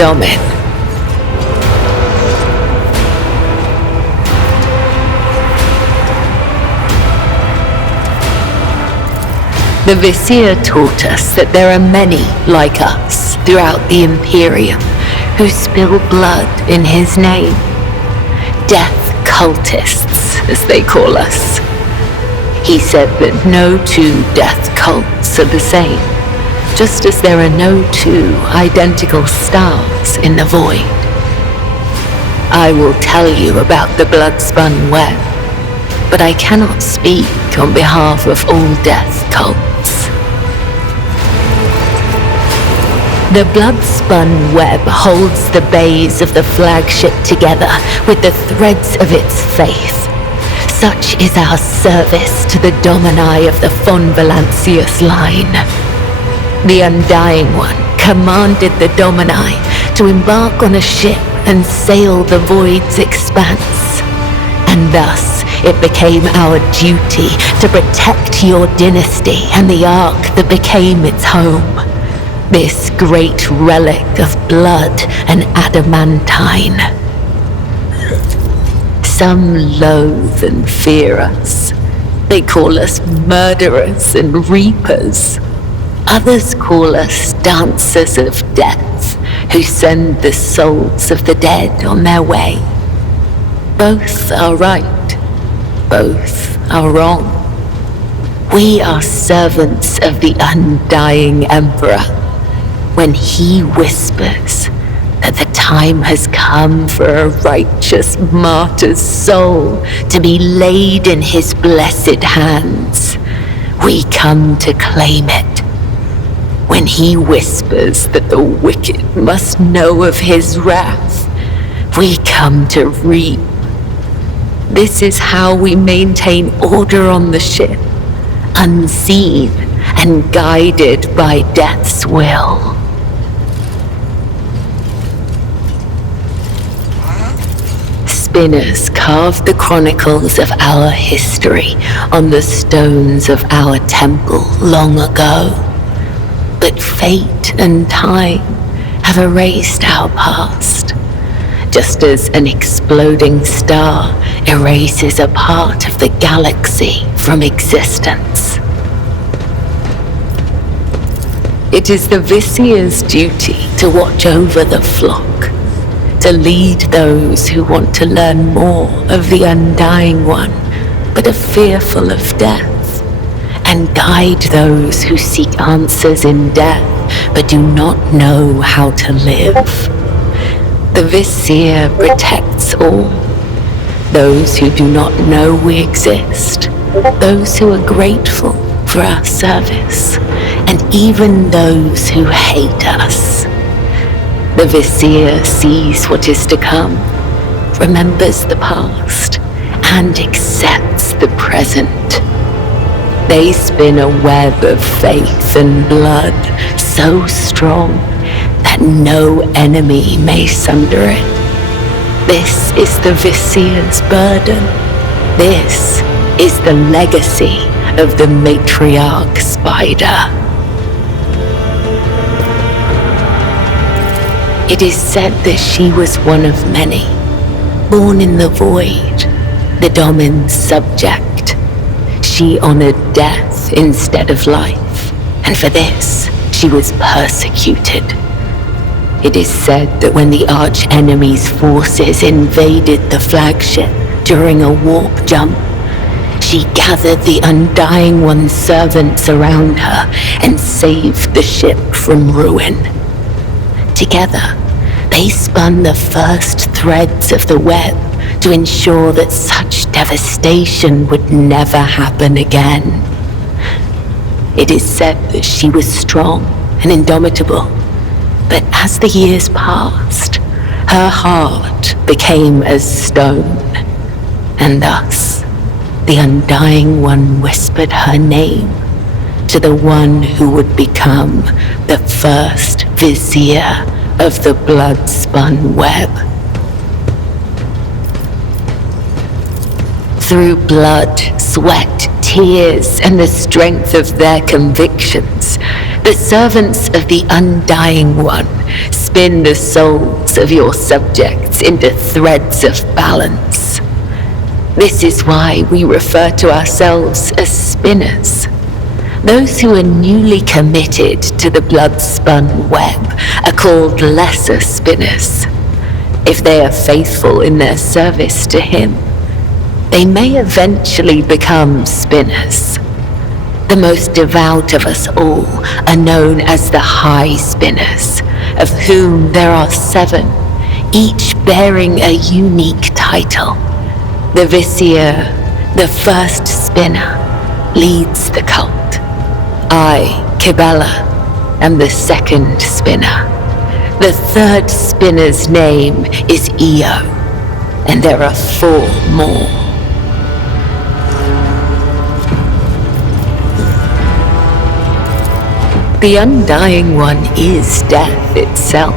Domin. The Vizier taught us that there are many like us throughout the Imperium who spill blood in his name. Death cultists, as they call us. He said that no two death cults are the same, just as there are no two identical stars in the void. I will tell you about the blood-spun web, but I cannot speak on behalf of all death cults. The blood-spun web holds the bays of the flagship together with the threads of its faith. Such is our service to the Domini of the von Valancius line. The Undying One commanded the Domini to embark on a ship and sail the void's expanse. And thus, it became our duty to protect your dynasty and the Ark that became its home. This great relic of blood and adamantine. Some loathe and fear us. They call us murderers and reapers. Others call us dancers of death, who send the souls of the dead on their way. Both are right. Both are wrong. We are servants of the undying Emperor. When he whispers that the time has come for a righteous martyr's soul to be laid in his blessed hands, we come to claim it. When he whispers that the wicked must know of his wrath, we come to reap. This is how we maintain order on the ship, unseen and guided by death's will. Spinners carved the chronicles of our history on the stones of our temple long ago. But fate and time have erased our past, just as an exploding star erases a part of the galaxy from existence. It is the Vizier's duty to watch over the flock, to lead those who want to learn more of the Undying One, but are fearful of death, and guide those who seek answers in death, but do not know how to live. The Vizier protects all, those who do not know we exist, those who are grateful for our service, and even those who hate us. The Vizier sees what is to come, remembers the past, and accepts the present. They spin a web of faith and blood so strong that no enemy may sunder it. This is the Vizier's burden. This is the legacy of the matriarch spider. It is said that she was one of many, born in the void, the Domin's subject. She honored death instead of life, and for this, she was persecuted. It is said that when the arch-enemy's forces invaded the flagship during a warp jump, she gathered the Undying One's servants around her and saved the ship from ruin. Together, they spun the first threads of the web to ensure that such devastation would never happen again. It is said that she was strong and indomitable, but as the years passed, her heart became as stone, and thus the Undying One whispered her name to the one who would become the first Vizier of the blood-spun web. Through blood, sweat, tears, and the strength of their convictions, The servants of the undying one spin the souls of your subjects into threads of balance. This is why we refer to ourselves as spinners. Those who are newly committed to the blood-spun web are called lesser spinners. If they are faithful in their service to him, they may eventually become spinners. The most devout of us all are known as the high spinners, of whom there are 7, each bearing a unique title. The Vizier, the first spinner, leads the cult. I, Kibellah, am the second spinner. The third spinner's name is Io, and there are 4 more. The undying one is death itself.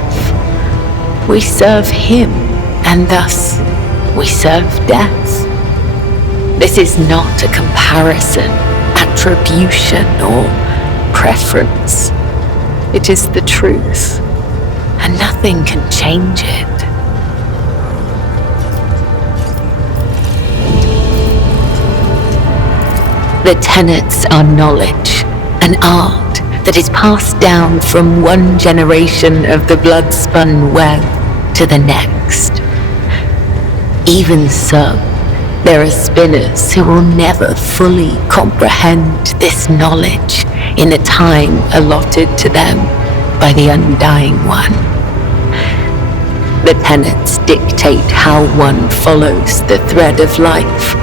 We serve him, and thus we serve death. This is not a comparison, attribution, or preference. It is the truth, and nothing can change it. The tenets are knowledge, an art that is passed down from one generation of the blood-spun web to the next. Even so, there are spinners who will never fully comprehend this knowledge in the time allotted to them by the undying one. The tenets dictate how one follows the thread of life,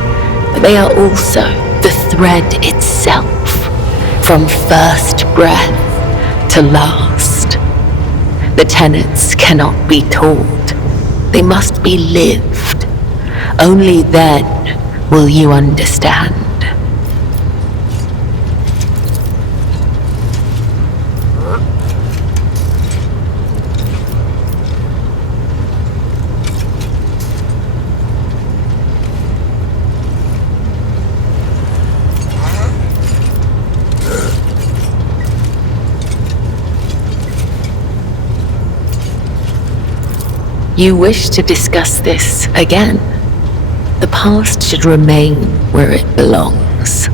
but they are also the thread itself, from first breath to last. The tenets cannot be taught, they must be lived. Only then will you understand. You wish to discuss this again? The past should remain where it belongs.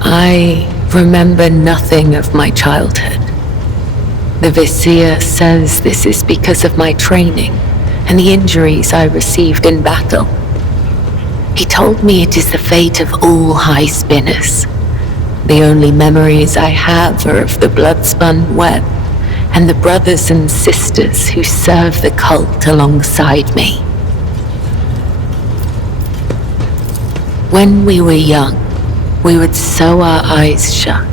I remember nothing of my childhood. The Vizier says this is because of my training and the injuries I received in battle. He told me it is the fate of all high spinners. The only memories I have are of the blood-spun web and the brothers and sisters who serve the cult alongside me. When we were young, we would sew our eyes shut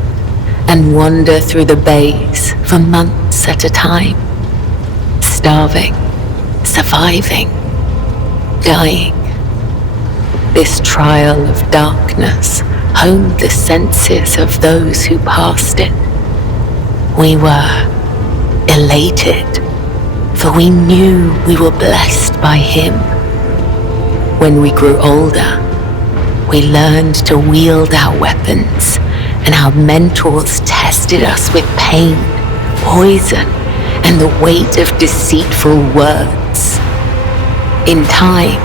and wander through the bays for months at a time, starving, surviving, dying. This trial of darkness honed the senses of those who passed it. We were elated, for we knew we were blessed by him. When we grew older, we learned to wield our weapons, and our mentors tested us with pain, poison, and the weight of deceitful words. In time,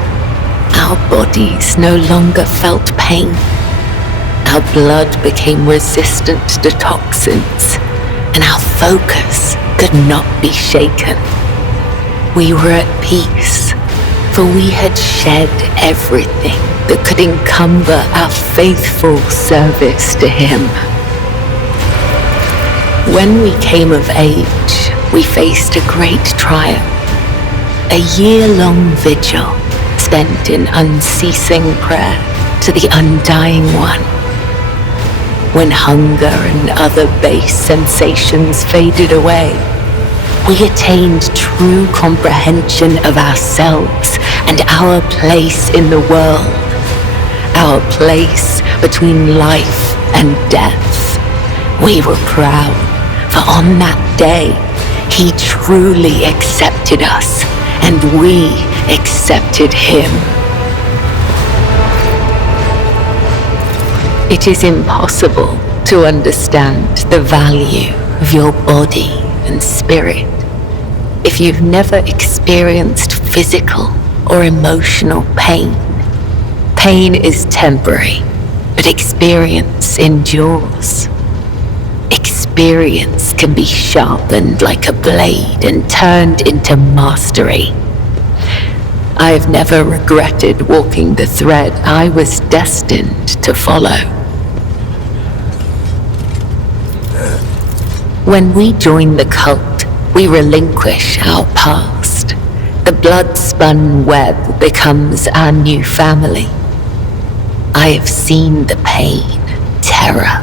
our bodies no longer felt pain. Our blood became resistant to toxins, and our focus could not be shaken. We were at peace, for we had shed everything that could encumber our faithful service to him. When we came of age, we faced a great trial, a year-long vigil spent in unceasing prayer to the undying one. When hunger and other base sensations faded away, we attained true comprehension of ourselves and our place in the world, our place between life and death. We were proud, for on that day, he truly accepted us, and we accepted him. It is impossible to understand the value of your body and spirit if you've never experienced physical or emotional pain. Pain is temporary, but experience endures. Experience can be sharpened like a blade and turned into mastery. I've never regretted walking the thread I was destined to follow. When we join the cult, we relinquish our past. The blood-spun web becomes our new family. I have seen the pain, terror,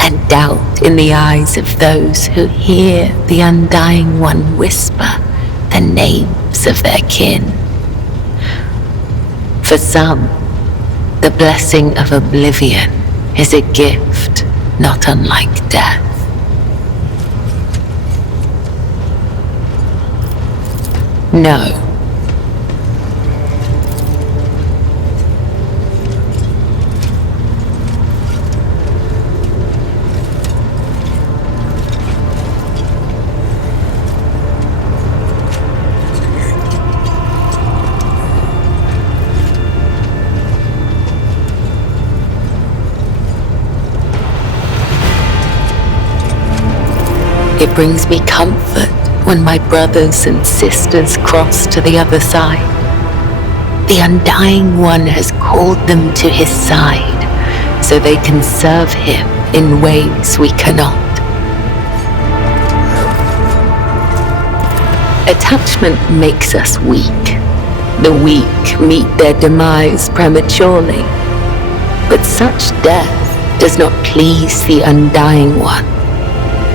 and doubt in the eyes of those who hear the Undying One whisper the names of their kin. For some, the blessing of oblivion is a gift not unlike death. No. It brings me comfort when my brothers and sisters cross to the other side. The Undying One has called them to his side so they can serve him in ways we cannot. Attachment makes us weak. The weak meet their demise prematurely. But such death does not please the Undying One.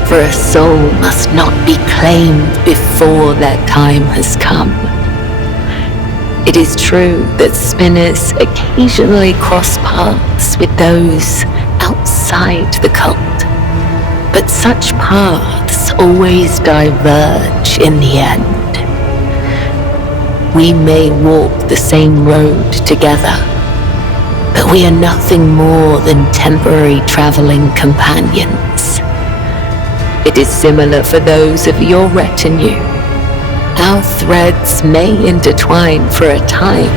For a soul must not be claimed before their time has come. It is true that spinners occasionally cross paths with those outside the cult, but such paths always diverge in the end. We may walk the same road together, but we are nothing more than temporary traveling companions. It is similar for those of your retinue. Our threads may intertwine for a time,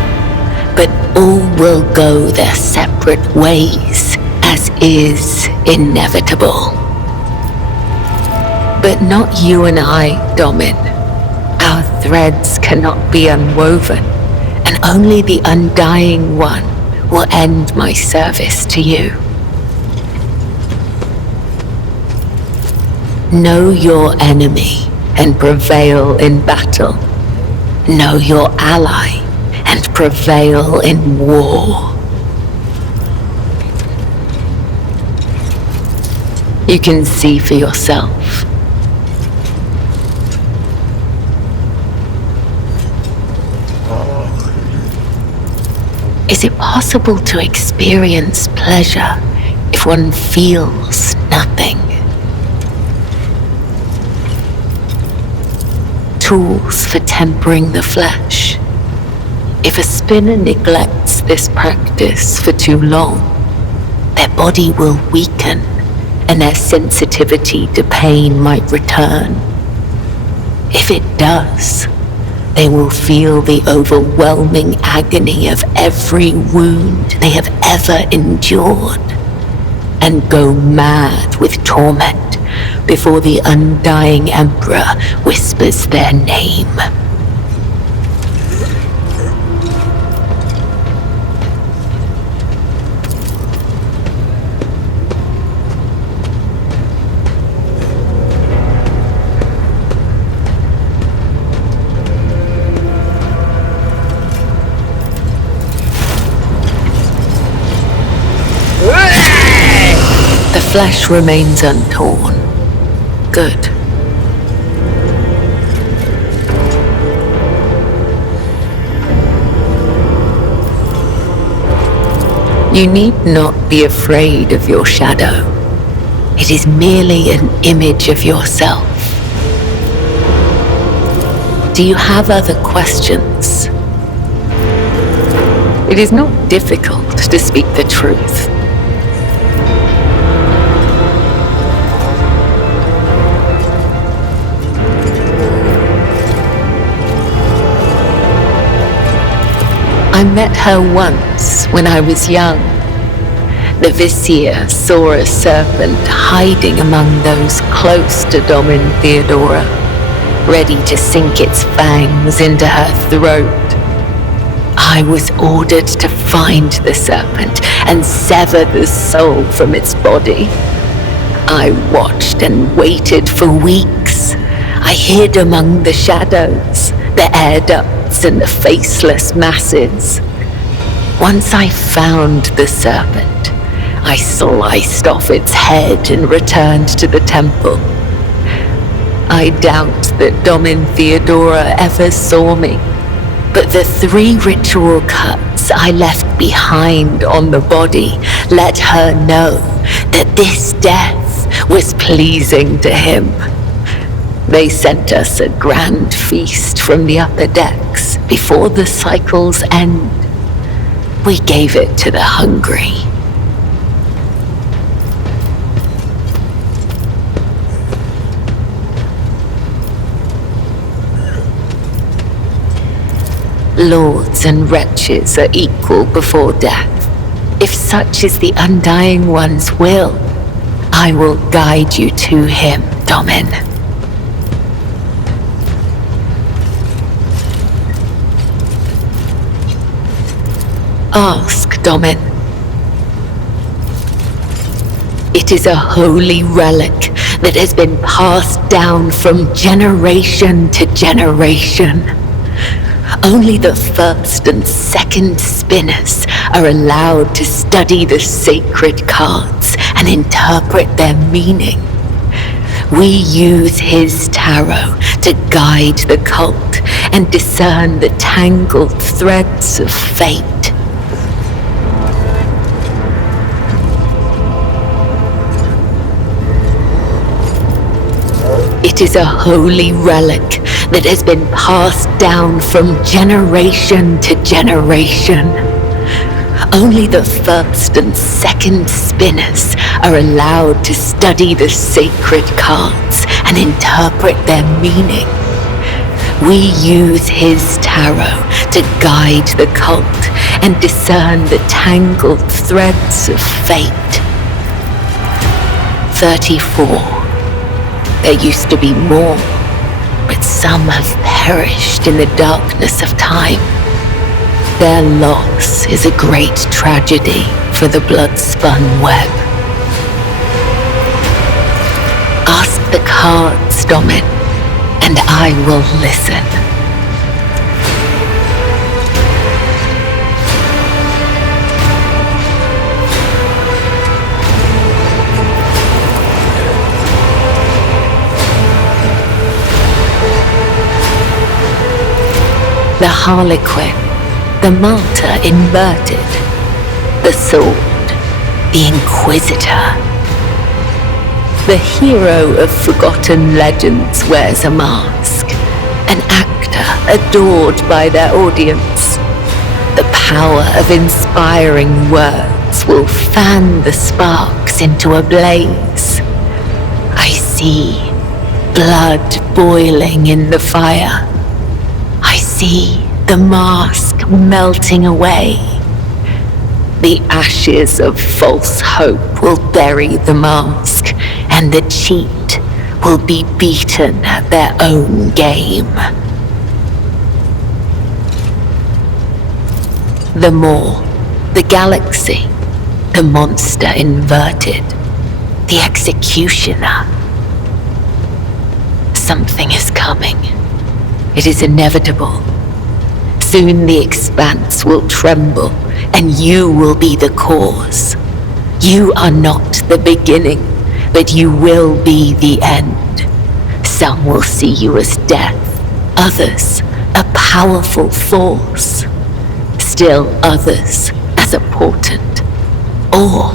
but all will go their separate ways, as is inevitable. But not you and I, Domin. Our threads cannot be unwoven, and only the Undying One will end my service to you. Know your enemy and prevail in battle. Know your ally and prevail in war. You can see for yourself. Is it possible to experience pleasure if one feels nothing? Tools for tempering the flesh. If a spinner neglects this practice for too long, their body will weaken and their sensitivity to pain might return. If it does, they will feel the overwhelming agony of every wound they have ever endured and go mad with torment before the Undying Emperor whispers their name. The flesh remains untorn. Good. You need not be afraid of your shadow. It is merely an image of yourself. Do you have other questions? It is not difficult to speak the truth. I met her once when I was young. The Vizier saw a serpent hiding among those close to Domin Theodora, ready to sink its fangs into her throat. I was ordered to find the serpent and sever the soul from its body. I watched and waited for weeks. I hid among the shadows, the air ducts and the faceless masses. Once I found the serpent, I sliced off its head and returned to the temple. I doubt that Domin Theodora ever saw me, but the 3 ritual cuts I left behind on the body let her know that this death was pleasing to him. They sent us a grand feast from the upper decks before the cycle's end. We gave it to the hungry. Lords and wretches are equal before death. If such is the Undying One's will, I will guide you to him, Domin. Ask, Domin. It is a holy relic that has been passed down from generation to generation. Only the first and second spinners are allowed to study the sacred cards and interpret their meaning. We use his tarot to guide the cult and discern the tangled threads of fate. It is a holy relic that has been passed down from generation to generation. Only the first and second spinners are allowed to study the sacred cards and interpret their meaning. We use his tarot to guide the cult and discern the tangled threads of fate. 34. There used to be more, but some have perished in the darkness of time. Their loss is a great tragedy for the blood-spun web. Ask the cards, Domin, and I will listen. The Harlequin, the Martyr inverted, the Sword, the Inquisitor. The hero of forgotten legends wears a mask, an actor adored by their audience. The power of inspiring words will fan the sparks into a blaze. I see blood boiling in the fire. I see the mask melting away. The ashes of false hope will bury the mask, and the cheat will be beaten at their own game. The Maw, the Galaxy, the Monster inverted, the Executioner. Something is coming. It is inevitable. Soon the expanse will tremble, and you will be the cause. You are not the beginning, but you will be the end. Some will see you as death, others a powerful force, still others as a portent. Or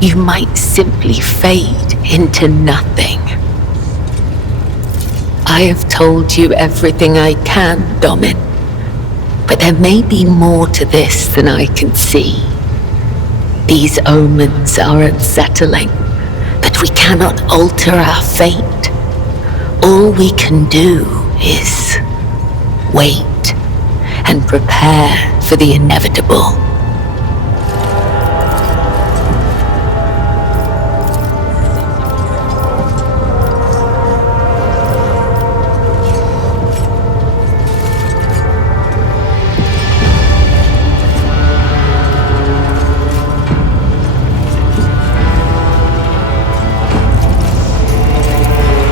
you might simply fade into nothing. I have told you everything I can, Domin, but there may be more to this than I can see. These omens are unsettling, but we cannot alter our fate. All we can do is wait and prepare for the inevitable.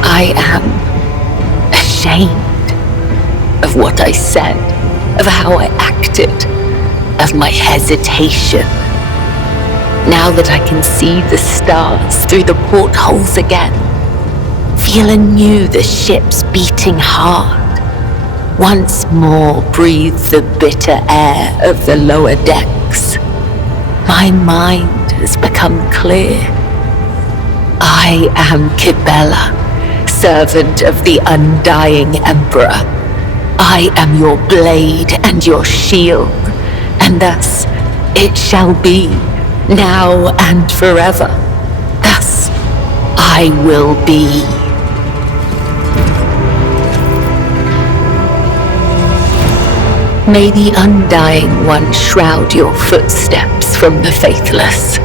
I am ashamed of what I said, of how I acted, of my hesitation. Now that I can see the stars through the portholes again, feel anew the ships beating hard, once more breathe the bitter air of the lower decks, my mind has become clear. I am Kibellah, servant of the undying Emperor. I am your blade and your shield, and thus it shall be, now and forever. Thus I will be. May the Undying One shroud your footsteps from the faithless.